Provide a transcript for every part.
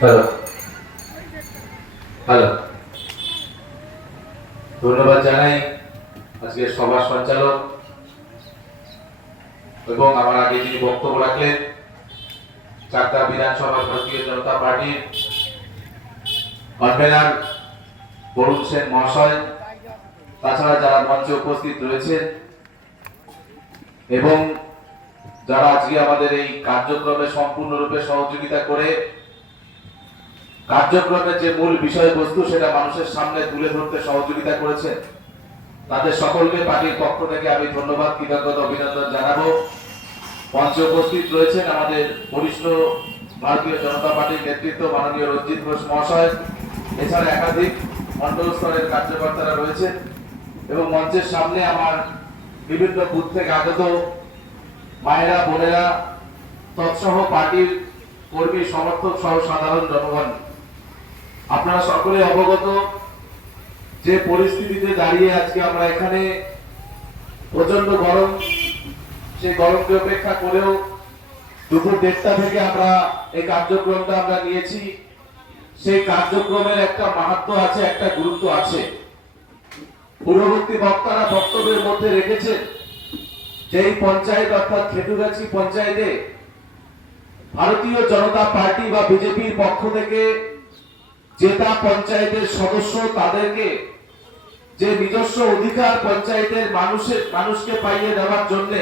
Hello. Hello. ধন্যবাদ জানাই আজকে সভার সঞ্চালক এবং আমার আগে যিনি বক্তব্য রাখলেন, চাকদা বিধানসভা ভারতীয় জনতা পার্টির কনভেনার বরুণ সেন মহাশয়, তাছাড়া যারা মঞ্চে উপস্থিত রয়েছেন এবং যারা আজকে আমাদের এই কার্যক্রমে সম্পূর্ণরূপে সহযোগিতা করে কার্যক্রমের যে মূল বিষয়বস্তু সেটা মানুষের সামনে তুলে ধরতে সহযোগিতা করেছে। তাদের সকলকে পার্টির পক্ষ থেকে আমি ধন্যবাদ, কৃতজ্ঞতা, অভিনন্দন জানাব। মঞ্চে উপস্থিত রয়েছেন আমাদের বরিষ্ঠ ভারতীয় জনতা পার্টির নেতৃত্ব মাননীয় রঞ্জিত ঘোষ মহাশয়। এছাড়া একাধিক মন্ডল স্তরের কার্যকর্তারা রয়েছে এবং মঞ্চের সামনে আমার বিভিন্ন বুথ থেকে আগত মায়েরা, বোনেরা, তৎসহ পার্টির কর্মী, সমর্থক সহ সাধারণ জনগণ। আপনারা সকলে অবগত যে পরিস্থিতিতে দাঁড়িয়ে আজকে আমরা এখানে প্রচণ্ড গরম, সেই গরমকে উপেক্ষা করেও দুপুর দেড়টা থেকে আমরা এই কার্যক্রমটা আমরা নিয়েছি। সেই কার্যক্রমের একটা মাহাত্ম আছে, একটা গুরুত্ব আছে। পূর্ববর্তী বক্তারা বক্তব্যের মধ্যে রেখেছেন যেই পঞ্চায়েত অর্থাৎ খেটুগাছি পঞ্চায়েতে ভারতীয় জনতা পার্টি বা বিজেপির পক্ষ থেকে জেতা পঞ্চায়েতের সদস্য তাদেরকে যে নিজস্ব অধিকার পঞ্চায়েতের মানুষের, মানুষকে পাইয়ে দেওয়ার জন্য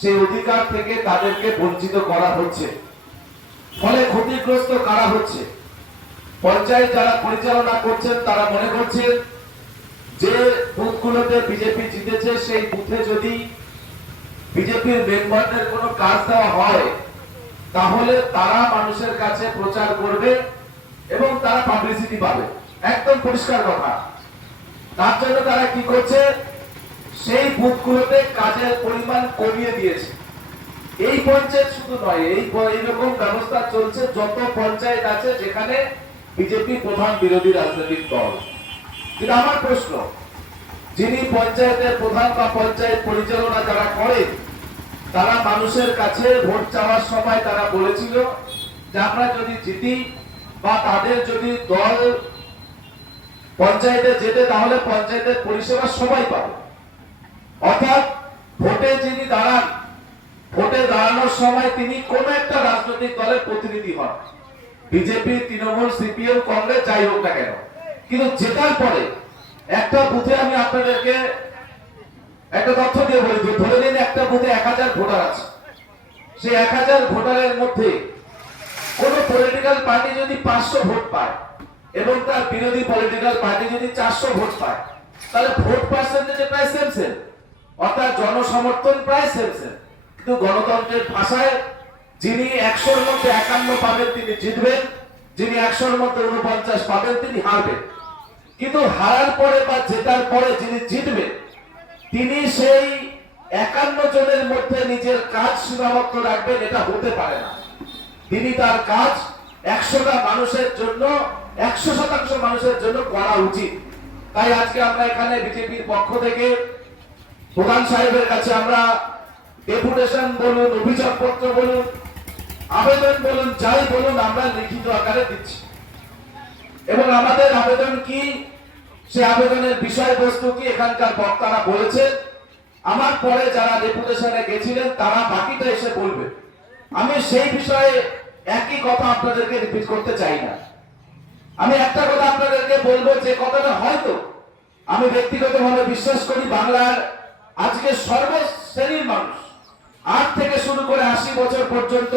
সেই অধিকার থেকে তাদেরকে বঞ্চিত করা হচ্ছে। ফলে ক্ষতিগ্রস্ত করা হচ্ছে? পঞ্চায়েত যারা পরিচালনা করছেন তারা মনে করছেন যে বুথগুলোতে বিজেপি জিতেছে, সেই বুথে যদি বিজেপির মেম্বারদের কোনো কাজ দেওয়া হয়, তাহলে তারা মানুষের কাছে প্রচার করবে এবং তারা পাবলিসিটি পাবে। একদম পরিষ্কার কথা। তার জন্য তারা কি করছে? সেই বুথগুলোতে কাজের পরিমাণ কমিয়ে দিয়েছে। এই পঞ্চায়েত শুধু নয়, এই এইরকম ব্যবস্থা চলছে যত পঞ্চায়েত আছে যেখানে বিজেপি প্রধান বিরোধী রাজনৈতিক দল। কিন্তু আমার প্রশ্ন, যিনি পঞ্চায়েতের প্রধান বা পঞ্চায়েত পরিচালনা যারা করেন, তারা মানুষের কাছে ভোট চাওয়ার সময় তারা বলেছিল যে আমরা যদি জিতি বা তাদের যদি দল পঞ্চায়েতে যেতে, তাহলে পঞ্চায়েতের পরিষেবা সবাই পাবে। অর্থাৎ ভোটে যিনি দাঁড়ান, ভোটে দাঁড়ানোর সময় তিনি কোন একটা রাজনৈতিক দলের প্রতিনিধি হন। বিজেপি, তৃণমূল, সিপিএম, কংগ্রেস, যাই হোক না কেন। কিন্তু জেতার পরে একটা বুথে আমি আপনাদেরকে একটা তথ্য দিয়ে বলি ধরে নিন একটা বুথে এক হাজার ভোটার আছে। সেই এক হাজার ভোটারের মধ্যে কোন পলিটিক্যাল পার্টি যদি পাঁচশো ভোট পায় এবং তার বিরোধী পলিটিক্যাল পার্টি যদি চারশো ভোট পায়, তাহলে ভোট পার্সেন্টেজ প্রায় সেম সেম অর্থাৎ জনসমর্থন প্রায় সেম সেম কিন্তু গণতন্ত্রের ভাষায় যিনি একশোর মধ্যে একান্ন পাবেন তিনি জিতবেন, যিনি একশোর মধ্যে উনপঞ্চাশ পাবেন তিনি হারবেন। কিন্তু হারার পরে বা জেতার পরে যিনি জিতবেন, তিনি সেই একান্ন জনের মধ্যে নিজের কাজ সীমাবদ্ধ রাখবেন, এটা হতে পারে না। তিনি তার কাজ একশোটা মানুষের জন্য, একশো শতাংশ মানুষের জন্য করা উচিত। তাই আজকে আমরা এখানে বিজেপির পক্ষ থেকে প্রধান সাহেবের কাছে আমরা ডেপুটেশন বলুন, অভিযোগপত্র বলুন, আবেদন বলুন, যাই বলুন, আমরা লিখিত আকারে দিচ্ছি। এবং আমাদের আবেদন কি? সে আবেদনের বিষয়বস্তু কি? এখানকার বক্তারা বলেছেন আমার পরে যারা ডেপুটেশনে গেছিলেন, তারা বাকিটা এসে বলবে। আমি সেই বিষয়ে একই কথা আপনাদেরকে রিপিট করতে চাই না। আমি একটা কথা আপনাদেরকে বলব, যে কথাটা হয়তো আমি ব্যক্তিগতভাবে বিশ্বাস করি, বাংলার আজকে সর্বশ্রেণীর মানুষ, আট থেকে শুরু করে আশি বছর পর্যন্ত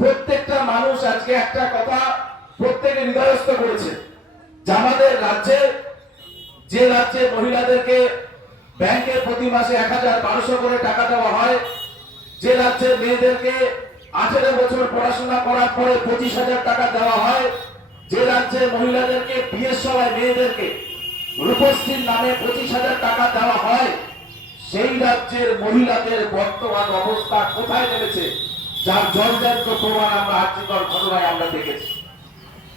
প্রত্যেকটা মানুষ আজকে একটা কথা প্রত্যেকে হৃদয়স্থ করেছে, যে আমাদের রাজ্যে, যে রাজ্যে মহিলাদেরকে ব্যাংকে প্রতি মাসে এক হাজার করে টাকা দেওয়া হয়, যে রাজ্যে মেয়েদেরকে আঠেরো বছর পড়াশোনা করার পরে পঁচিশ হাজার টাকা দেওয়া হয়। যে রাজ্যে মহিলাদেরকে, বিয়ের সময় মেয়েদেরকে রূপশ্রীর নামে পঁচিশ হাজার টাকা দেওয়া হয়, সেই রাজ্যের মহিলাদের বর্তমান অবস্থা কোথায় নেমেছে, যার জলজান্ত প্রমাণ আমরা আর্থিকর ঘটনায় আমরা দেখেছি।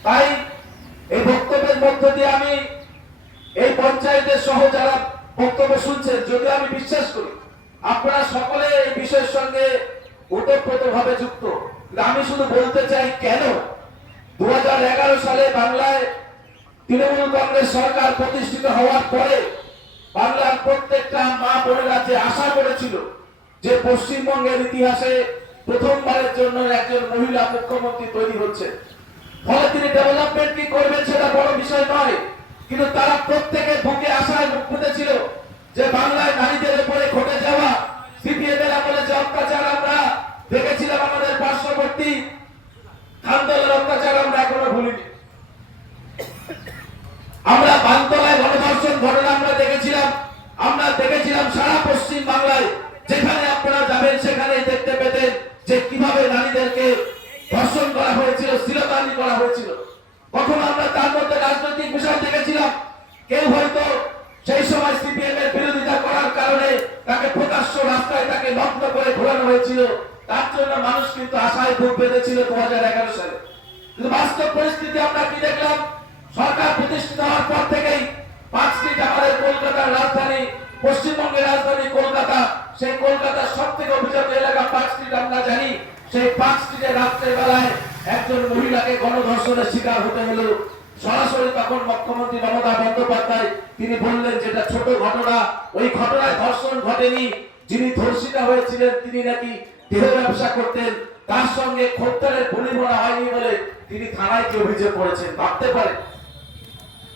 তাই এই বক্তব্যের মধ্য দিয়ে আমি এই পঞ্চায়েতের সহ যারা বক্তব্য শুনছেন যদি আমি বিশ্বাস করি, আপনারা সকলে এই বিষয়ের সঙ্গে ওতপ্রোত ভাবে যুক্ত আমি শুধু বলতে চাই, কেন? দু হাজার এগারো সালে বাংলায় তৃণমূল কংগ্রেস সরকার প্রতিষ্ঠিত হওয়ার পরে বাংলার প্রত্যেকটা মা বোনেরা যে আশা করেছিল যে পশ্চিমবঙ্গের ইতিহাসে প্রথমবারের জন্য একজন মহিলা মুখ্যমন্ত্রী তৈরি হচ্ছে, ফলে তিনি ডেভেলপমেন্ট কি করবেন সেটা বড় বিষয় নয়, কিন্তু তারা প্রত্যেকে বুকে আশায় মুখ ফুটেছিল যে বাংলায় নারীদের উপরে ঘটে যাওয়া সিপিএম এর আমলে যে অত্যাচার আমরা দেখেছিলাম আমাদের পার্শ্ববর্তী খানদলের অত্যাচার আমরা এখনও ভুলিনি। আমরা বানতলায় গণধর্ষণ ঘটনা আমরা দেখেছিলাম। আমরা দেখেছিলাম সারা পশ্চিম বাংলায় যেখানে আপনারা যাবেন সেখানে দেখতে পেতেন যে কীভাবে নারীদেরকে ধর্ষণ করা হয়েছিল শিলতানি করা হয়েছিল। কখনো আমরা তার মধ্যে রাজনৈতিক বিষয় দেখেছিলাম। কেউ হয়তো সেই সময় সিপিএম এর বিরোধিতা করার কারণে তাকে প্রকাশ্য রাস্তায় তাকে নগ্ন করে ঘোরানো হয়েছিল। জন্য মানুষ কিন্তু আশায় বুক বেঁধেছিল দু সালে। কিন্তু বাস্তব পরিস্থিতি আমরা কি দেখলাম? সরকার প্রতিষ্ঠিত হওয়ার পর থেকেই পাঁচটি আমাদের কলকাতার রাজধানী, পশ্চিমবঙ্গের রাজধানী কলকাতা, সেই কলকাতার সব থেকে অভিজাত এলাকা পাঁচটি আমরা জানি, সেই পাঁচটি যে রাত্রের বেলায় একজন মহিলাকে গণধর্ষণের শিকার হতে হলো। সরাসরি তখন মুখ্যমন্ত্রী মমতা বন্দ্যোপাধ্যায় তিনি বললেন যেটা ছোট ঘটনা। ওই ঘটনায় ধর্ষণ ঘটেনি। যিনি ধর্ষিতা হয়েছিলেন তিনি নাকি দেহ ব্যবসা করতেন, তার সঙ্গে খোদ্দারের খদ্দারের বলিমরা হয়নি বলে তিনি থানায় কি অভিযোগ করেছেন। ভাবতে পারেন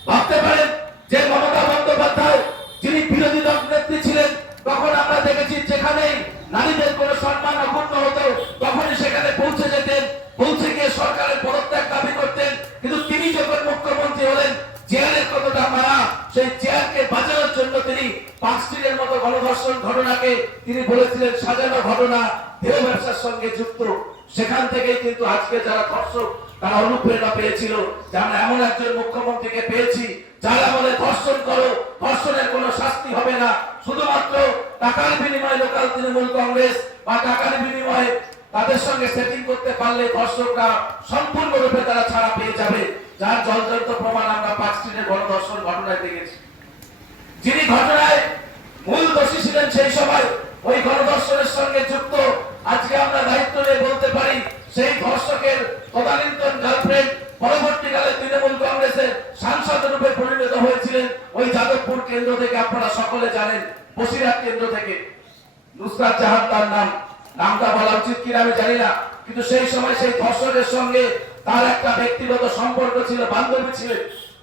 ভাবতে পারেন যে মমতা বন্দ্যোপাধ্যায়, যিনি বিরোধী দল নেত্রী ছিলেন তখন আমরা দেখেছি যেখানেই নারীদের কোনো সম্মান অক্ষুণ্ণ হতো তখনই সেখানে পৌঁছে যেতেন পৌঁছে গিয়ে সরকারের পদত্যাগ দাবি করতেন কিন্তু তিনি যখন মুখ্যমন্ত্রী হলেন চেয়ারের কতটা মারা সেই চেয়ারকে বাঁচানোর জন্য তিনি পাঁচটির মতো গণধর্ষণ ঘটনাকে তিনি বলেছিলেন সাজানো ঘটনা দেহ ব্যবসার সঙ্গে যুক্ত। সেখান থেকেই কিন্তু আজকে যারা ধর্ষক, তারা অনুপ্রেরণা পেয়েছিল যে আমরা এমন একজন মুখ্যমন্ত্রীকে পেয়েছি, যারা বলে, ধর্ষণ করো, ধর্ষণের কোনো শাস্তি হবে না। শুধুমাত্র টাকার বিনিময়ে লোকাল তৃণমূল কংগ্রেস বা টাকার বিনিময়ে তাদের সঙ্গে সেটিং করতে পারলে ধর্ষকরা সম্পূর্ণরূপে তারা ছাড়া পেয়ে যাবে। যার জলজন্ত প্রমাণ আমরা পাঁচ দিনের গণধর্ষণ ঘটনায় দেখেছি। যিনি ঘটনায় মূল দোষী ছিলেন সেই সময় ওই গণধর্ষণের সঙ্গে যুক্ত। আজকে আমরা দায়িত্ব নিয়ে বলতে পারি, সেই ধর্ষকের তদানীন্তন গার্লফ্রেন্ড পরবর্তীকালে তৃণমূল কংগ্রেসের সাংসদ রূপে পরিণত হয়েছিলেন ওই যাদবপুর কেন্দ্র থেকে, আপনারা সকলে জানেন, বসিরহাট কেন্দ্র থেকে। নুসরাত জাহান তার নাম। নামটা বলা উচিত কিনা আমি জানি না, কিন্তু সেই সময় সেই ধর্ষকের সঙ্গে তার একটা ব্যক্তিগত সম্পর্ক ছিল, বান্ধবী ছিলেন।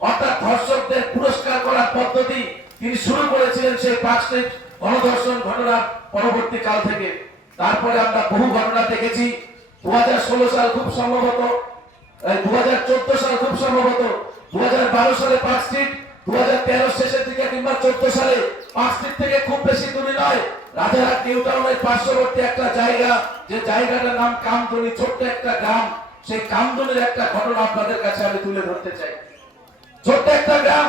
অর্থাৎ ধর্ষকদের পুরস্কার করার পদ্ধতি তিনি শুরু করেছিলেন সেই পাঁচটি গণধর্ষণ ঘটনার পরবর্তী কাল থেকে। তারপরে আমরা বহু ঘটনা দেখেছি। দু হাজার ষোলো সাল খুব সম্ভবত দু সাল খুব সম্ভবত দু সালে পাঁচ স্ট্রিট দু শেষের দিকে কিংবা চোদ্দ সালে পাঁচ স্ট্রিট থেকে খুব বেশি দূরে নয়। রাজারহাট নিউ টাউনের পার্শ্ববর্তী একটা জায়গা, যে জায়গাটার নাম কামদুনি, ছোট্ট একটা গ্রাম। সেই কামদুনির একটা ঘটনা আপনাদের কাছে আমি তুলে ধরতে চাই। ছোট্ট একটা গ্রাম,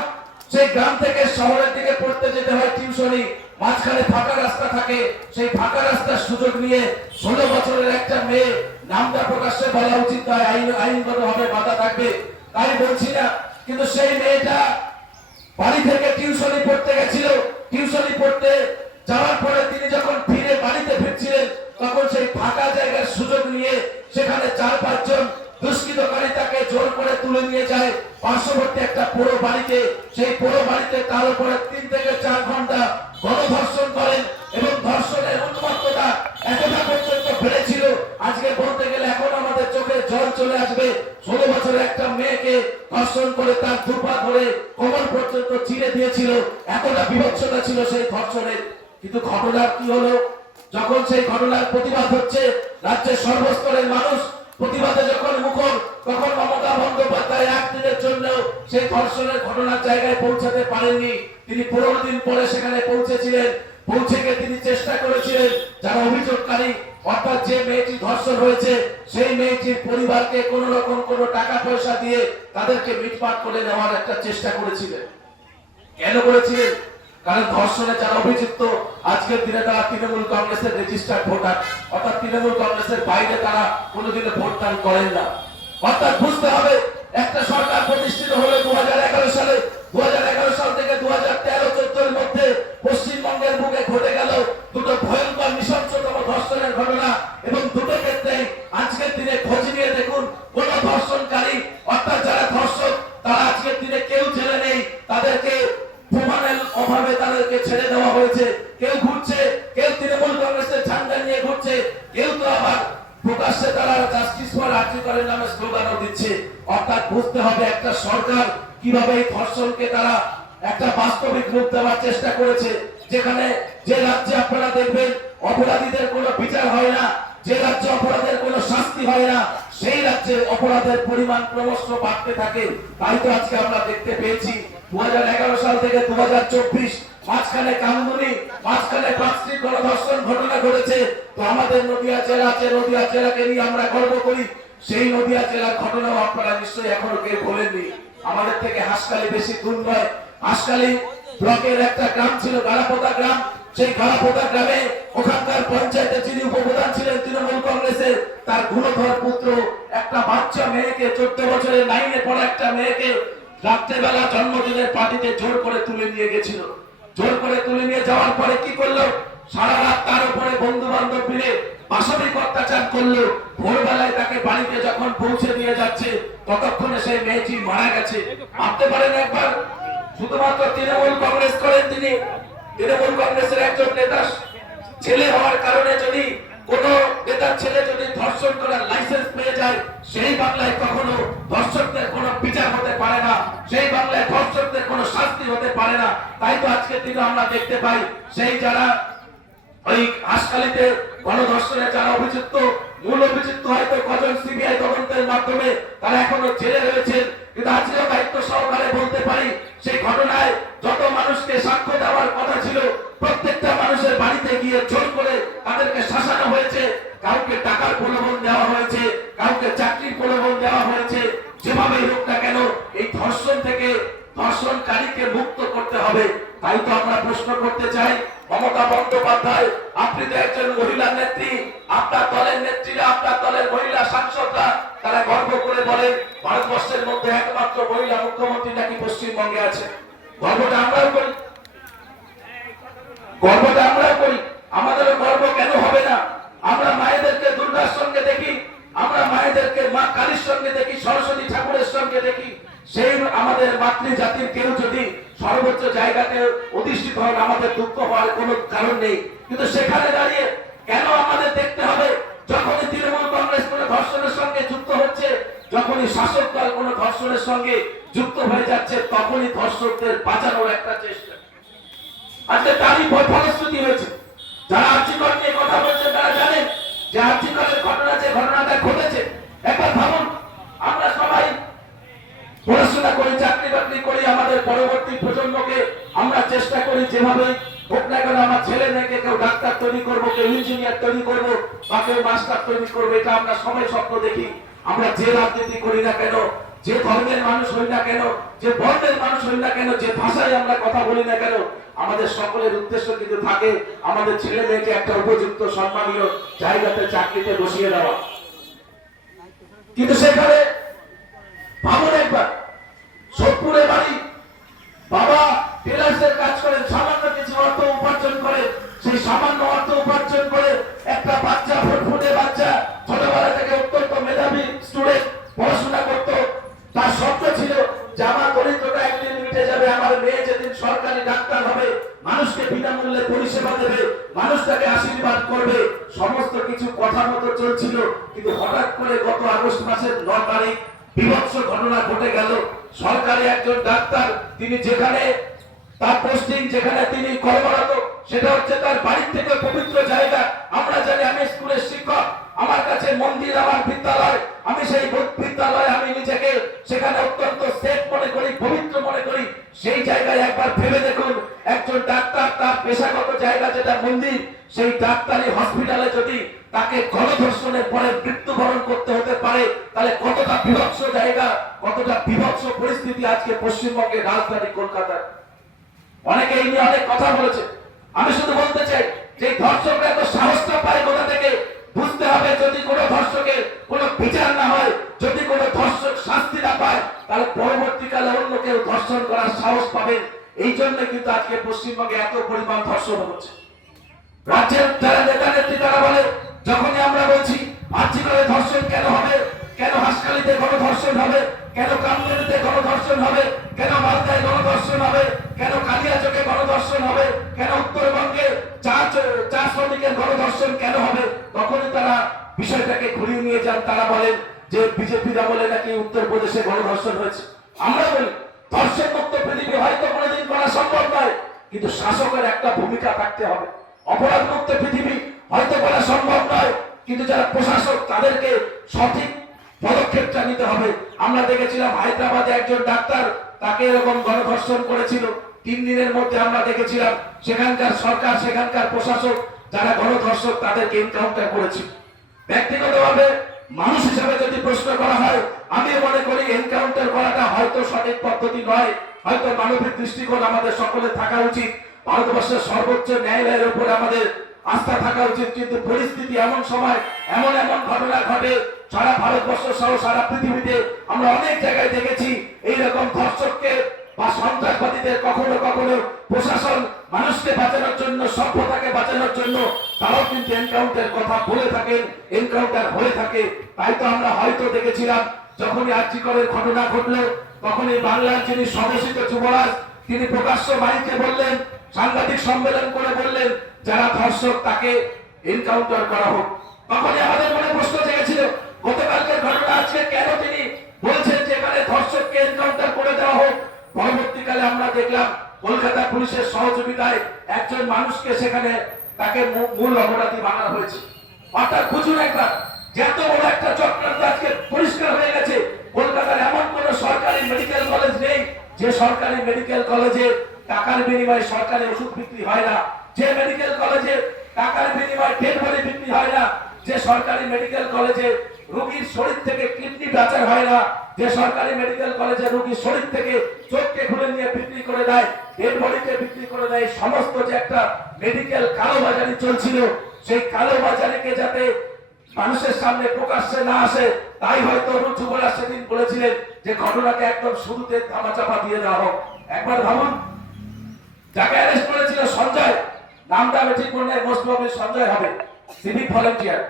সেই গ্রাম থেকে শহরের দিকে পড়তে যেতে হয় টিউশনি। মাঝখানে ফাঁকা রাস্তা থাকে, সেই ফাঁকা রাস্তার সুযোগ নিয়ে ষোলো বছরের একটা মেয়ে নামটা প্রকাশ্যে বলা উচিত নয়, আইন আইনগত ভাবে বাধা থাকবে, তাই বলছি না। কিন্তু সেই মেয়েটা বাড়ি থেকে টিউশনি পড়তে গেছিল টিউশনি পড়তে যাওয়ার পরে তিনি যখন ফিরে বাড়িতে ফিরছিলেন, তখন সেই ফাঁকা জায়গার সুযোগ নিয়ে সেখানে চার, পাঁচজন দুষ্কৃতকারী তাকে জোর করে তুলে নিয়ে যায়। পার্শ্ববর্তী একটা পুরো বাড়িতে, সেই পুরো বাড়িতে তার উপরে তিন থেকে চার ঘণ্টা গণধর্ষণ করেন এবং ধর্ষণের উন্মত্ততা এতটা পর্যন্ত বেড়েছিল, আজকে বলতে গেলে এখন আমাদের চোখে জল চলে আসবে। ষোলো বছরের একটা মেয়েকে ধর্ষণ করে তার দুপা ধরে কোমর পর্যন্ত চিড়ে দিয়েছিল। এতটা বিভৎসতা ছিল সেই ধর্ষণের কিন্তু ঘটনার কি হলো? যখন সেই ঘটনার প্রতিবাদ হচ্ছে, রাজ্যের সর্বস্তরের মানুষ প্রতিবাদে যখন মুখর তখন মমতা বন্দ্যোপাধ্যায় একদিনের জন্য সেই ধর্ষণের ঘটনার জায়গায় পৌঁছাতে পারেননি। তিনি পনেরো দিন পরে সেখানে পৌঁছেছিলেন। পৌঁছে গিয়ে তিনি চেষ্টা করেছিলেন যারা অভিযোগকারী, অর্থাৎ যে মেয়েটি ধর্ষণ হয়েছে, সেই মেয়েটির পরিবারকে কোন রকম কোনো টাকা পয়সা দিয়ে তাদেরকে মিটমাট করে নেওয়ার একটা চেষ্টা করেছিলেন। কেন করেছিলেন? কারণ ধর্ষণে যারা অভিযুক্ত, আজকের দিনে তারা তৃণমূল কংগ্রেসের রেজিস্টার্ড ভোটার। অর্থাৎ তৃণমূল কংগ্রেসের বাইরে তারা কোনোদিনও ভোটদান করেন না। অর্থাৎ বুঝতে হবে, একটা সরকার প্রতিষ্ঠিত হলো দু সালে। দু সাল থেকে দু হাজার তেরো, চোদ্দের মধ্যে পশ্চিমবঙ্গের বুকে ঘটে গেল দুটো ভয়ঙ্কর নৃশংসতম ধর্ষণের ঘটনা এবং দুটো ক্ষেত্রে আজকের দিনে খোঁজ নিয়ে দেখুন, কোন ধর্ষণকারী তাদেরকে ছেড়ে দেওয়া হয়েছে। কেউ ঘুরছে, কেউ তৃণমূল কংগ্রেসের ঝান্ডা নিয়ে ঘুরছে, কেউ তো আবার প্রকাশ্যে তারা জাস্টিস ফর আর্টিকলের নামে স্লোগানও দিচ্ছে। অর্থাৎ বুঝতে হবে একটা সরকার কীভাবে এই ধর্ষণকে তারা একটা বাস্তবিক রূপ দেওয়ার চেষ্টা করেছে। যেখানে যে রাজ্যে আপনারা দেখবেন অপরাধীদের কোনো বিচার হয় না, যে রাজ্যে অপরাধের কোনো শাস্তি হয় না, সেই রাজ্যে অপরাধের পরিমাণ ক্রমশ বাড়তে থাকে। তাই তো আজকে আমরা দেখতে পেয়েছি দু হাজার এগারো সাল থেকে দু হাজার চব্বিশ মাঝখানে কামদুনি মাঝখানে পাঁচটি গণধর্ষণ ঘটনা ঘটেছে। তো আমাদের নদিয়া জেলা আছে, নদিয়া জেলাকে নিয়ে আমরা গর্ব করি। সেই নদিয়া জেলার ঘটনাও আপনারা নিশ্চয়ই এখনও কেউ বলেননি আমাদের থেকে হাসকালি বেশি দূর নয়। হাসকালি ব্লকের একটা গ্রাম ছিল, গালাপোতা গ্রাম। সেই গালাপোতা গ্রামে ওখানকার পঞ্চায়েতে যিনি উপপ্রধান ছিলেন তৃণমূল কংগ্রেসের, তার গুণধর পুত্র, একটা বাচ্চা মেয়েকে, চোদ্দ বছরের নাইনে পড়া একটা মেয়েকে রাত্রেবেলা জন্মদিনের পার্টিতে জোর করে তুলে নিয়ে গেছিল। জোর করে তুলে নিয়ে যাওয়ার পরে কি করল? সারা রাত তার উপরে বন্ধু বান্ধব মিলে পাশবিক অত্যাচার করল। ভোরবেলায় তাকে বাড়িতে যখন পৌঁছে দিয়ে যাচ্ছে, ততক্ষণে সেই মেয়েটি মারা গেছে। ভাবতে পারেন একবার, শুধুমাত্র তৃণমূল কংগ্রেস করেন তিনি। তৃণমূল কংগ্রেসের একজন নেতা, ছেলে হওয়ার কারণে যদি কোন নেতার ছেলে যদি ধর্ষণ করার লাইসেন্স পেয়ে যায়, সেই বাংলায় কখনো ধর্ষকদের কোনো বিচার হতে পারে না, সেই বাংলায় ধর্ষকদের কোনো শাস্তি হতে পারে না। তাই তো আজকে দিনে আমরা দেখতে পাই, সেই যারা ওই হাসখালিতে গণধর্ষণে যারা অভিযুক্ত, মূল অভিযুক্ত হয়তো কজন সিবিআই তদন্তের মাধ্যমে তারা এখনও জেলে রয়েছেন। কিন্তু আজকেও দায়িত্ব সহকারে বলতে পারি, সেই ঘটনায় যত মানুষকে সাক্ষ্য দেওয়ার কথা ছিল, প্রত্যেকটা মানুষের বাড়িতে গিয়ে জোর তাদেরকে শাসানো হয়েছে, কাউকে টাকার প্রলোভন দেওয়া হয়েছে, কাউকে চাকরির প্রলোভন দেওয়া হয়েছে, যেভাবেই হোক না কেন, এই ধর্ষণ থেকে ধর্ষণকারীকে মুক্ত করতে হবে। তাই তো আমরা প্রশ্ন করতে চাই, মমতা বন্দ্যোপাধ্যায়, আপনি তো একজন মহিলা নেত্রী, আপনার দলের নেত্রীরা, আপনার দলের মহিলা সাংসদরা, তারা গর্ব করে বলেন ভারতবর্ষের মধ্যে একমাত্র মহিলা মুখ্যমন্ত্রী নাকি পশ্চিমবঙ্গে আছে। গর্বটা আমরাও করি। গর্বটা আমরাও করি। আমাদেরও গর্ব কেন হবে না? আমরা মায়েদেরকে দুর্গার সঙ্গে দেখি, আমরা মায়েদেরকে মা কালীর সঙ্গে দেখি, সরস্বতী ঠাকুরের সঙ্গে দেখি। সেই আমাদের মাতৃ জাতির কেউ যদি সর্বোচ্চ জায়গাতে অধিষ্ঠিত হন, আমাদের দুঃখ হওয়ার কোনো কারণ নেই। কিন্তু সেখানে দাঁড়িয়ে কেন আমাদের দেখতে হবে? যখনই তৃণমূল কংগ্রেস কোনো ধর্ষণের সঙ্গে যুক্ত হচ্ছে, যখনই শাসক দল কোনো ধর্ষণের সঙ্গে যুক্ত হয়ে যাচ্ছে, তখনই ধর্ষকদের বাঁচানোর একটা চেষ্টা। আজকে তারই ফল- ফলশ্রুতি হয়েছে। আমরা চেষ্টা করি যেভাবে আমার ছেলে কেউ ডাক্তার তৈরি করব, কেউ ইঞ্জিনিয়ার করব, বা কেউ মাস্টার তৈরি করব, এটা আমরা সবাই স্বপ্ন দেখি। আমরা যে রাজনীতি করি না কেন যে ধর্মের মানুষ হই না কেন, যে বর্ণের মানুষ হই না কেন, যে ভাষায় আমরা কথা বলি না কেন, আমাদের সকলের উদ্দেশ্য কিন্তু থাকে আমাদের ছেলে মেয়েকে একটা উপযুক্ত সম্মানীয় জায়গাতে চাকরিতে বসিয়ে দেওয়া। কিন্তু সেখানে ভাবুন একবার সোদপুরে বাড়ি বাবা টেলার্সের কাজ করেন, সামান্য কিছু অর্থ উপার্জন করে সেই সামান্য অর্থ উপার্জন করে একটা বাচ্চা, ফুটফুটে বাচ্চা, ছোটবেলা থেকে অত্যন্ত মেধাবী স্টুডেন্ট পড়াশোনা করতো তার স্বপ্ন ছিল যে আমার দরিদ্রতা একদিন মিটে যাবে, আমার মেয়ে যেদিন সরকারি ডাক্তার হবে, মানুষকে বিনামূল্যে পরিষেবা দেবে, মানুষ তাকে আশীর্বাদ করবে, সমস্ত কিছু কথা মতো চলছিল, কিন্তু হঠাৎ করে গত আগস্ট মাসের ন তারিখ বিভৎস ঘটনা ঘটে গেল। সরকারি একজন ডাক্তার, তিনি যেখানে তার পোস্টিং যেখানে তিনি কর্মরত, সেটা হচ্ছে তার বাড়ির থেকে পবিত্র জায়গা। আমরা জানি আমি স্কুলের শিক্ষক আমার কাছে মন্দির, আমার বিদ্যালয়, আমি সেই বিদ্যালয় আমি নিজেকে সেখানে অত্যন্ত সেফ মনে করি, পবিত্র মনে করি। সেই জায়গায় একবার ভেবে দেখুন, একজন ডাক্তার তার পেশাগত জায়গা যেটা মন্দির, সেই ডাক্তারি হসপিটালে যদি তাকে গণধর্ষণের পরে মৃত্যুবরণ করতে হতে পারে, তাহলে কতটা বিভৎস জায়গা, কতটা বিভৎস পরিস্থিতি আজকে পশ্চিমবঙ্গের রাজধানী কলকাতায় অনেকে এই নিয়ে অনেক কথা বলেছে। আমি শুধু বলতে চাই, যে ধর্ষকরা এত সাহসটা পায় কোথা থেকে? বুঝতে হবে যদি কোনো ধর্ষকের কোনো বিচার না হয়, যদি কোনো ধর্ষক শাস্তি না পায়, তাহলে পরবর্তীকালে অন্য কেউ ধর্ষণ করার সাহস পাবেন এই জন্য কিন্তু আজকে পশ্চিমবঙ্গে এত পরিমাণ ধর্ষণ হচ্ছে। রাজ্যের যারা নেতা, নেত্রী, তারা বলে, যখনই আমরা বলছি আর্থিকভাবে ধর্ষণ কেন হবে? কেন হাসকালিতে ধর্ষণ হবে? কেন কামদুনিতে গণধর্ষণ হবে? কেন মালদায় গণধর্ষণ হবে? কেন কালিয়াচকে গণধর্ষণ হবে? কেন উত্তরবঙ্গে চা চা শ্রমিকের গণধর্ষণ কেন হবে? তখনই তারা বিষয়টাকে ঘুরিয়ে নিয়ে যান। তারা বলেন যে বিজেপির আমলে নাকি উত্তরপ্রদেশে গণধর্ষণ হয়েছে। আমরা বলি ধর্ষণ মুক্ত পৃথিবী হয়তো কোনোদিন করা সম্ভব নয়, কিন্তু শাসকের একটা ভূমিকা থাকতে হবে। অপরাধ মুক্ত পৃথিবী হয়তো করা সম্ভব নয়, কিন্তু যারা প্রশাসক, তাদেরকে সঠিক পদক্ষেপটা নিতে হবে। আমরা দেখেছিলাম হায়দ্রাবাদে একজন ডাক্তার তাকে এরকম গণধর্ষণ করেছিল। তিন দিনের মধ্যে আমরা দেখেছিলাম সেখানকার সরকার, সেখানকার প্রশাসক যারা গণধর্ষক তাদেরকে এনকাউন্টার করেছিল ব্যক্তিগতভাবে মানুষ হিসাবে যদি প্রশ্ন করা হয়, আমি মনে করি এনকাউন্টার করাটা হয়তো সঠিক পদ্ধতি নয়। হয়তো মানবিক দৃষ্টিকোণ আমাদের সকলে থাকা উচিত। ভারতবর্ষের সর্বোচ্চ ন্যায়ালয়ের উপরে আমাদের আস্থা থাকা উচিত। কিন্তু পরিস্থিতি এমন সময়, এমন এমন ঘটনা ঘটে সারা ভারতবর্ষ সহ সারা পৃথিবীতে আমরা অনেক জায়গায় দেখেছি এইরকম ধর্ষককে বা সন্ত্রাসবাদীদের কখনো কখনো প্রশাসন মানুষকে বাঁচানোর জন্য, সভ্যতাকে বাঁচানোর জন্য তারাও কিন্তু এনকাউন্টার কথা বলে থাকেন এনকাউন্টার হয়ে থাকে। তাই তো আমরা হয়তো দেখেছিলাম, যখনই আর্যিকরের ঘটনা ঘটলো, তখনই বাংলার যিনি স্বঘোষিত যুবরাজ, তিনি প্রকাশ্য মাইকে বললেন, সাংবাদিক সম্মেলন করে বললেন, যারা ধর্ষক তাকে এনকাউন্টার করা হোক। তখনই আমাদের মনে প্রশ্ন গতকালকের ঘটনা আজকে কেন তিনি বলছেন যে ধর্ষককে এনকাউন্টার করে দেওয়া হোক? পরবর্তীকালে আমরা দেখলাম কলকাতা পুলিশের সহযোগিতায় একজন মানুষকে সেখানে তাকে মূল অপরাধী বানানো হয়েছে। অর্থাৎ বুঝুন একবার, যে এত বড় একটা চক্রান্ত আজকে পরিষ্কার হয়ে গেছে। কলকাতার এমন কোন সরকারি মেডিকেল কলেজ নেই, যে সরকারি মেডিকেল কলেজে টাকার বিনিময়ে সরকারি ওষুধ বিক্রি হয় না, যে মেডিকেল কলেজে টাকার বিনিময়ে বডি বিক্রি হয় না যে সরকারি মেডিকেল কলেজে রোগীর শরীর থেকে কিডনি বেচার হয় না, যে সরকারি মেডিকেল কলেজে রোগীর শরীর থেকে চোখকে খুলে নিয়ে বিক্রি করে দেয় ডেড বডিকে বিক্রি করে দেয় সমস্ত যে একটা মেডিকেল কালোবাজারি চলছিল, সেই কালোবাজারিকে যাতে মানুষের সামনে প্রকাশ্যে না আসে, তাই হয়তো রুচুবলা সেদিন বলেছিলেন যে ঘটনাকে একদম শুরুতে ধামাচাপা দিয়ে দেওয়া হোক। একবার ভাবুন, যাকে অ্যারেস্ট করেছিল সঞ্জয়, নামটা আমি ঠিক মনে নাই মোস্ট সঞ্জয় হবে সিভিক ভলেন্টিয়ার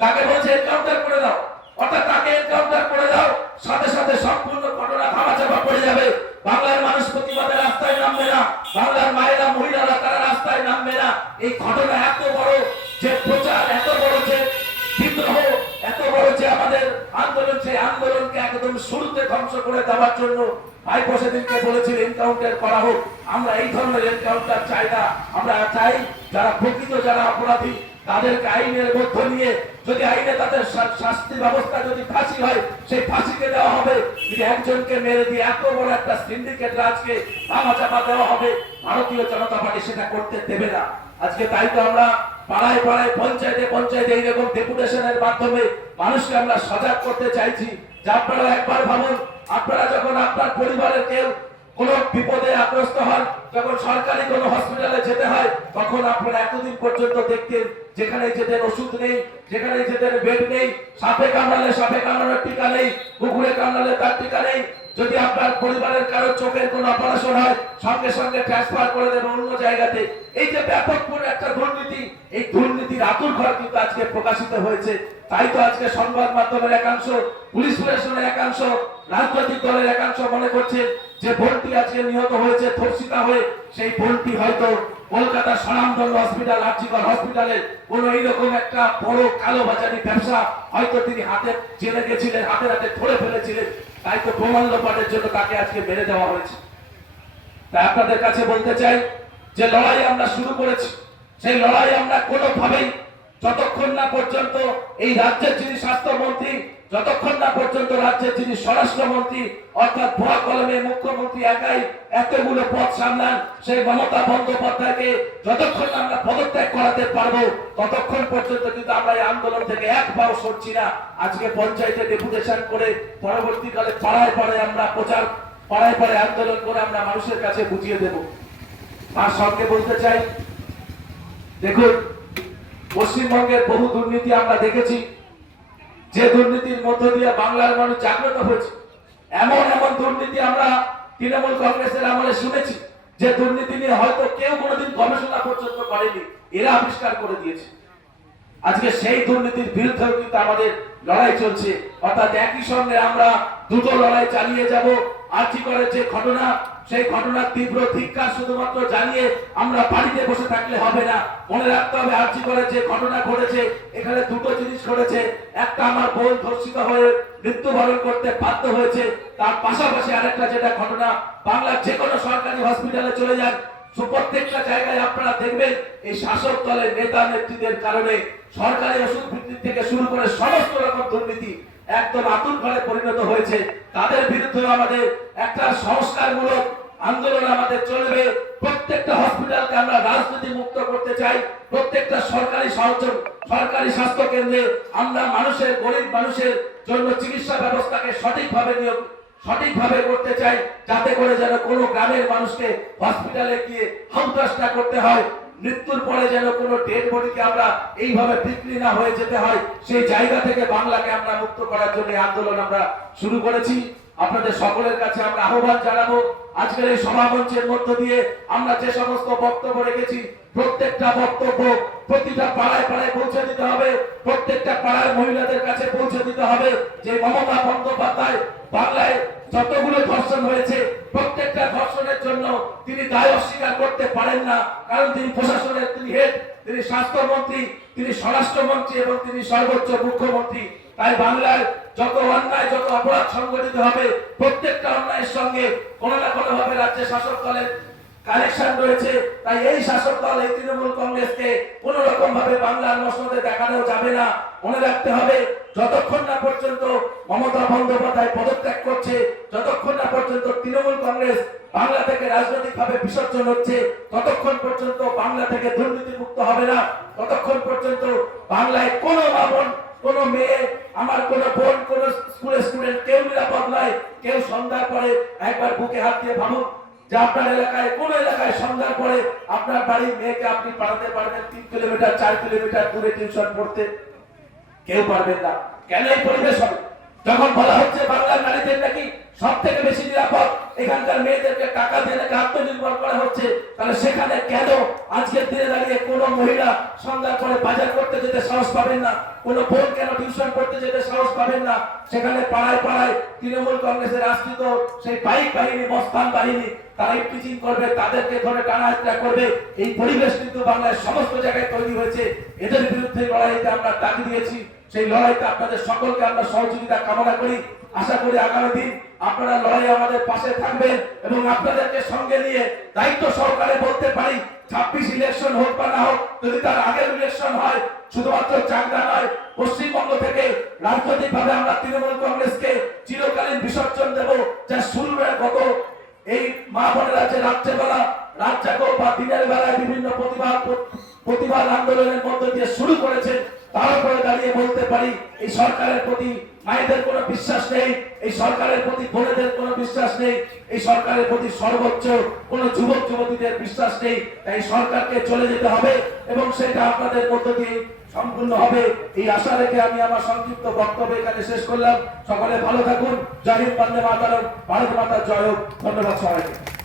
তাকে বলছে, এনকাউন্টার করে দাও। অর্থাৎ তাকে এনকাউন্টার করে দাও। সাথে সাথে সম্পূর্ণ ঘটনা ধামাচাপা পড়ে যাবে। বাংলার মানুষ প্রতিবাদে রাস্তায় নামবে না। বাংলার মায়েরা, মহিলারা, তারা রাস্তায় নামবে না। এই ঘটনা এত বড় যে প্রচার, এত বড় যে বিদ্রোহ, এত বড় যে আমাদের আন্দোলন, সেই আন্দোলনকে একদম শুরুতে ধ্বংস করে দেওয়ার জন্য ভাইপো সেদিনকে বলেছিল, এনকাউন্টার করা হোক। আমরা এই ধরনের এনকাউন্টার চাই না। আমরা চাই যারা প্রকৃত, যারা অপরাধী তাদেরকে আইনের মধ্য নিয়ে যদি আইনে তাদের শাস্তি ব্যবস্থা যদি ফাঁসি হয়, সেই ফাঁসিকে দেওয়া হবে। যদি একজনকে মেরে দিয়ে এত বড় একটা সিন্ডিকেট রাজকে ধামাচাপা দেওয়া হবে, ভারতীয় জনতা পার্টি সেটা করতে দেবে না। আজকে তাই তো আমরা পাড়ায় পাড়ায়, পঞ্চায়েতে পঞ্চায়েতে এইরকম ডেপুটেশনের মাধ্যমে মানুষকে আমরা সজাগ করতে চাইছি। যে আপনারা একবার ভাবুন, আপনারা যখন আপনার পরিবারের কেউ কোন বিপদে আক্রস্ত হন, যখন সরকারি কোন হসপিটালে যেতে হয়, তখন আপনারা এতদিন পর্যন্ত দেখতেন যেখানে যেতেন ওষুধ নেই, যেখানে যেতেন বেড নেই, সাপে কামড়ালে সাপে কামড়ানোর টিকা নেই, কুকুরে কামড়ালে তার টিকা নেই। যদি আপনার পরিবারের কারও চোখের কোনো অপারেশন হয়, সঙ্গে সঙ্গে ট্রান্সফার করে দেবে অন্য জায়গাতে। এই যে ব্যাপক ব্যাপকপূর্ণ একটা দুর্নীতি, এই দুর্নীতির আতুর ঘর কিন্তু আজকে প্রকাশিত হয়েছে। তাই তো আজকে সংবাদ মাধ্যমের একাংশ, পুলিশ প্রশাসনের একাংশ, রাজনৈতিক দলের একাংশ মনে করছে যে বোনটি আজকে নিহত হয়েছে, ধর্ষিতা হয়ে সেই বোনটি হয়তো কলকাতার স্বনামধন্য হসপিটাল আর্জিকর হসপিটালে কোন এইরকম একটা বড় কালো বাজারি ব্যবসা হয়তো তিনি হাতে জেলে গেছিলেন, হাতে হাতে ধরে ফেলেছিলেন। তাই তো প্রমাণ লোপাটের জন্য তাকে আজকে মেরে দেওয়া হয়েছে। তাই আপনাদের কাছে বলতে চাই যে লড়াই আমরা শুরু করেছি। সেই লড়াই আমরা কোনোভাবেই যতক্ষণ না পর্যন্ত এই রাজ্যের যিনি স্বাস্থ্যমন্ত্রী যতক্ষণ না পর্যন্ত রাজ্যের যিনি স্বরাষ্ট্রমন্ত্রী, অর্থাৎ ভুয়া কলমে মুখ্যমন্ত্রী একাই এতগুলো পদ সামলান, সেই মমতা বন্দ্যোপাধ্যায়কে যতক্ষণ আমরা পদত্যাগ করাতে পারব, ততক্ষণ পর্যন্ত কিন্তু আমরা এই আন্দোলন থেকে এক পাও সরছি না। আজকে পঞ্চায়েতে ডেপুটেশন করে পরবর্তীকালে পাড়ায় পাড়ায় আমরা প্রচার, পাড়ায় পাড়ায় আন্দোলন করে আমরা মানুষের কাছে বুঝিয়ে দেব। তার সঙ্গে বলতে চাই, দেখুন, পশ্চিমবঙ্গের বহু দুর্নীতি আমরা দেখেছি। যে দুর্নীতির মধ্য দিয়ে বাংলার মানুষ জাগ্রত হয়েছে, এমন এমন দুর্নীতি আমরা তৃণমূল কংগ্রেসের আমলে শুনেছি, যে দুর্নীতি নিয়ে হয়তো কেউ কোনোদিন গবেষণা পর্যন্ত করেনি, এরা আবিষ্কার করে দিয়েছে। আজকে সেই দুর্নীতির বিরুদ্ধেও কিন্তু আমাদের লড়াই চলছে, অর্থাৎ একই সঙ্গে আমরা দুটো লড়াই চালিয়ে যাব আর্জি করার যে ঘটনা সেই ঘটনার তীব্র ধিক্কার শুধুমাত্র জানিয়ে আমরা বাড়িতে বসে থাকলে হবে না। মনে রাখতে হবে আর্জি করার যে ঘটনা ঘটেছে, এখানে দুটো জিনিস ঘটেছে। একটা আমার বোন ধর্ষিত হয়ে মৃত্যুবরণ করতে বাধ্য হয়েছে। তার পাশাপাশি আরেকটা যেটা ঘটনা, বাংলার যে কোনো সরকারি হসপিটালে চলে যান। প্রত্যেকটা জায়গায় আপনারা দেখবেন এই শাসক দলের নেতা নেত্রীদের কারণে সরকারি ওষুধ বিক্রি থেকে শুরু করে সমস্ত রকম দুর্নীতি একদম আতুর ঘরে পরিণত হয়েছে। তাদের বিরুদ্ধে আমাদের একটা সংস্কারমূলক আন্দোলন আমাদের চলবে। প্রত্যেকটা হসপিটালকে আমরা রাজনীতি মুক্ত করতে চাই। প্রত্যেকটা সরকারি সরকারি স্বাস্থ্য কেন্দ্রে আমরা মানুষের, গরিব মানুষের জন্য চিকিৎসা ব্যবস্থাকে সঠিকভাবে নিয়োগ, সঠিকভাবে করতে চাই। যাতে করে যেন কোনো গ্রামের মানুষকে হসপিটালে গিয়ে হাউতাস না করতে হয়। মৃত্যুর পরে যেন কোনো ডেড বডিকে আমরা এইভাবে বিক্রি না হয়ে যেতে হয়, সেই জায়গা থেকে বাংলাকে আমরা মুক্ত করার জন্য আন্দোলন আমরা শুরু করেছি। আপনাদের সকলের কাছে আমরা আহ্বান জানাব। আজকের এই সভামঞ্চের মধ্য দিয়ে আমরা যে সমস্ত বক্তব্য রেখেছি প্রত্যেকটা বক্তব্য প্রতিটা পাড়ায় পাড়ায় পৌঁছে দিতে হবে। প্রত্যেকটা পাড়ার মহিলাদের কাছে পৌঁছে দিতে হবে যে মমতা বন্দ্যোপাধ্যায় বাংলায় যতগুলো ধর্ষণ হয়েছে, প্রত্যেকটা ধর্ষণের জন্য তিনি দায় অস্বীকার করতে পারেন না। কারণ তিনি প্রশাসনের, তিনি হেড তিনি স্বাস্থ্যমন্ত্রী, তিনি স্বরাষ্ট্রমন্ত্রী এবং তিনি সর্বোচ্চ মুখ্যমন্ত্রী। তাই বাংলায় যত অন্যায়, যত অপরাধ সংগঠিত হবে, প্রত্যেকটা অন্যায়ের সঙ্গে কোনো না কোনো ভাবে রাজ্যে শাসক দলের কানেকশন রয়েছে। তাই এই শাসক দল, এই তৃণমূল কংগ্রেসকে কোন রকম ভাবে বাংলার মসনদে দেখানো যাবে না। মনে রাখতে হবে, যতক্ষণ না পর্যন্ত মমতা বন্দ্যোপাধ্যায় পদত্যাগ করছে, যতক্ষণ না পর্যন্ত তৃণমূল কংগ্রেস বাংলা থেকে রাজনৈতিক ভাবে বিসর্জন হচ্ছে, ততক্ষণ পর্যন্ত বাংলা থেকে দুর্নীতি মুক্ত হবে না। ততক্ষণ পর্যন্ত বাংলায় কোনো বাবন কোন মেয়ে, আমার কোন বোন, কোন স্কুলের স্টুডেন্ট কেউ নিরাপদ নয়। কেউ সন্ধ্যার পরে একবার বুকে হাত দিয়ে ভাবুন যে আপনার এলাকায়, কোন এলাকায় সন্ধ্যার পরে আপনার বাড়ির মেয়েকে আপনি পাঠাতে পারবেন তিন কিলোমিটার, চার কিলোমিটার দূরে টিউশন পড়তে। কেউ পারবেন না। কেন এই পরিবেশ হবে? যখন বলা হচ্ছে বাংলার নারীদের নাকি সব থেকে বেশি নিরাপদ এখানকার মেয়েদেরকে টাকা দিয়ে নাকি আত্মনির্ভর করা হচ্ছে? তাহলে সেখানে কেন আজকের দিনে দাঁড়িয়ে কোন মহিলা সন্ধ্যার পরে বাজার করতে যেতে সাহস পাবেন না? কোন বোন কেন টিউশন করতে যেতে সাহস পাবেন না? সেখানে পাড়ায় পাড়ায় তৃণমূল কংগ্রেসের আশ্রিত সেই বাইক বাহিনী, মস্তান বাহিনী তারা টিচিং করবে, তাদেরকে ধরে টানাহাজরা করবে। এই পরিবেশ কিন্তু বাংলায় সমস্ত জায়গায় তৈরি হয়েছে। এদের বিরুদ্ধে লড়াইতে আমরা ডাক দিয়েছি। সেই লড়াইতে আপনাদের সকলকে আমরা সহযোগিতা কামনা করি। আশা করি আগামী দিন আপনারা লড়াই আমাদের পাশে থাকবেন এবং আপনাদেরকে সঙ্গে নিয়ে দায়িত্ব সহকারে বলতে পারি, ছাব্বিশ ইলেকশন হোক বা না হোক, যদি তার আগের ইলেকশন হয়, শুধুমাত্র চাকদা নয়, পশ্চিমবঙ্গ থেকে রাজনৈতিক ভাবে আমরা তৃণমূল কংগ্রেসকে চিরকালীন বিসর্জন দেব যা শুরু হয়ে গত এই মা বোনেরা যে রাত্রেবেলা রাত জাগো বা দিনের বেলায় বিভিন্ন প্রতিবাদ প্রতিবাদ আন্দোলনের মধ্য দিয়ে শুরু করেছেন। তারপরে দাঁড়িয়ে বলতে পারি, এই সরকারের প্রতি মায়েদের কোনো বিশ্বাস নেই, এই সরকারের প্রতি, বোনেদের কোনো বিশ্বাস নেই, এই সরকারের প্রতি সর্বোচ্চ কোন যুবক, যুবতীদের বিশ্বাস নেই। তাই সরকারকে চলে যেতে হবে এবং সেটা আপনাদের মধ্য দিয়ে সম্পূর্ণ হবে। এই আশা রেখে আমি আমার সংক্ষিপ্ত বক্তব্য এখানে শেষ করলাম। সকলে ভালো থাকুন। জয় হিন্দ, বন্দে ভারত মাতার জয় হোক। ধন্যবাদ সবাইকে।